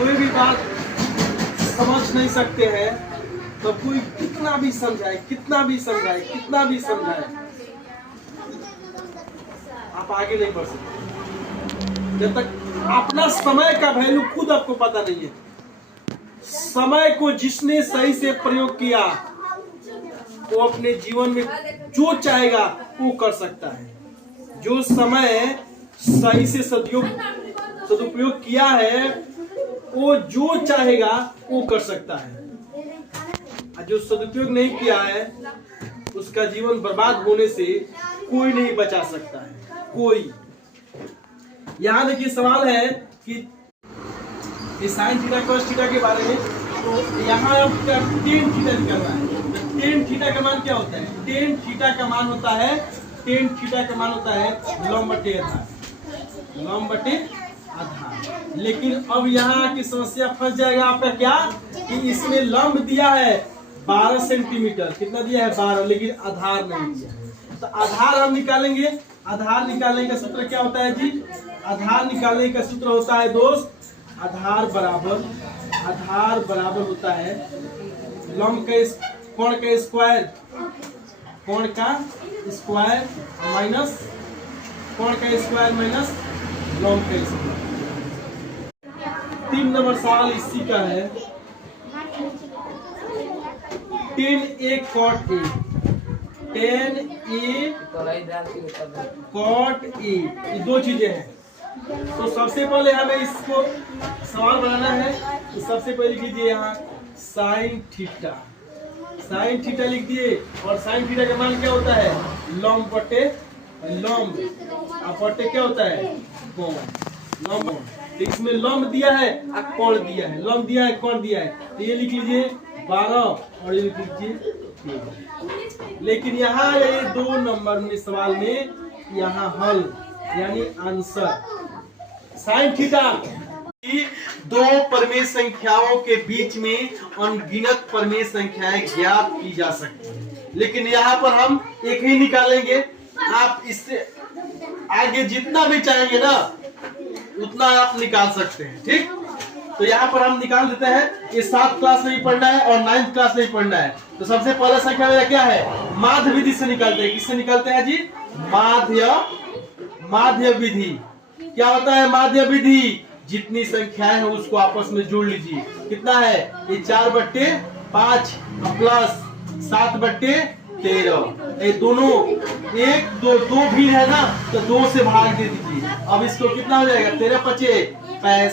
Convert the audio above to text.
कोई भी बात समझ नहीं सकते हैं तो कोई कितना भी समझाए, कितना भी समझाए, कितना भी समझाए, आप आगे नहीं बढ़ सकते जब तक अपना समय का वैल्यू खुद आपको पता नहीं है। समय को जिसने सही से प्रयोग किया वो अपने जीवन में जो चाहेगा वो कर सकता है। जो समय सही से सदुपयोग किया है वो जो चाहेगा वो कर सकता है, और जो सदुपयोग नहीं किया है उसका जीवन बर्बाद होने से कोई नहीं बचा सकता है, कोई। यहाँ देखिए सवाल है कि साइन थीटा कॉस थीटा के बारे में, तो यहाँ टेन थीटा निकलना है। टेन थीटा का मान क्या होता है? टेन थीटा का मान होता है, टेन थीटा का मान होता है लंब बटे आधार, लंब बटे आधार। लेकिन अब यहाँ की समस्या फंस जाएगा आपका, क्या कि इसमें लंब दिया है 12 सेंटीमीटर, कितना दिया है 12, लेकिन आधार नहीं दिया है। तो आधार हम निकालेंगे। आधार निकालने का सूत्र क्या होता है जी? आधार निकालने का सूत्र होता है दोस्त, आधार बराबर होता है लंब के कोण का स्क्वायर, कोण का स्क्वायर माइनस कोण का स्क्वायर माइनस लंब का स्क्वायर। 3 नंबर सवाल इसी का है। 10a cot a, 10a cot a, ये दो चीजें हैं। तो सबसे पहले हमें इसको सवाल बनाना है। तो सबसे पहले कीजिए यहाँ साइन थीटा, साइन थीटा लिख दिए। और साइन थीटा का मान क्या होता है? लंब बटे लंब, और बटे क्या होता है? कोण, लंब। तो इसमें लंब दिया है और कोण दिया है, लंब दिया है कोण दिया है। तो ये लिख लीजिए 12 और ये लिख लीजिए 13। लेकिन यहाँ ये 2 नंबर में सवाल में यहाँ हल यानी आंसर साइन थीटा की दो परमेय संख्याओं के बीच में अनगिनत परमेय संख्याएं ज्ञात की जा सकती है, लेकिन यहाँ पर हम एक ही निकालेंगे। आप इससे आगे जितना भी चाहेंगे ना उतना आप निकाल सकते हैं, ठीक। तो यहाँ पर हम निकाल देते हैं। ये 7th क्लास में भी पढ़ना है और 9th क्लास में भी पढ़ना है। तो सबसे पहला संख्या मेरा क्या है? माध्य विधि से निकालते हैं। किससे निकालते हैं जी? माध्य विधि। क्या होता है माध्य विधि? जितनी संख्याएं हैं उसको आपस में जोड़ लीजिए। कितना है? ये 4/5 प्लस 7/13। ये दोनों 1 2 भी है ना, तो 2 से भाग दे दीजिए। अब इसको कितना हो जाएगा? 13 × 5 = 65।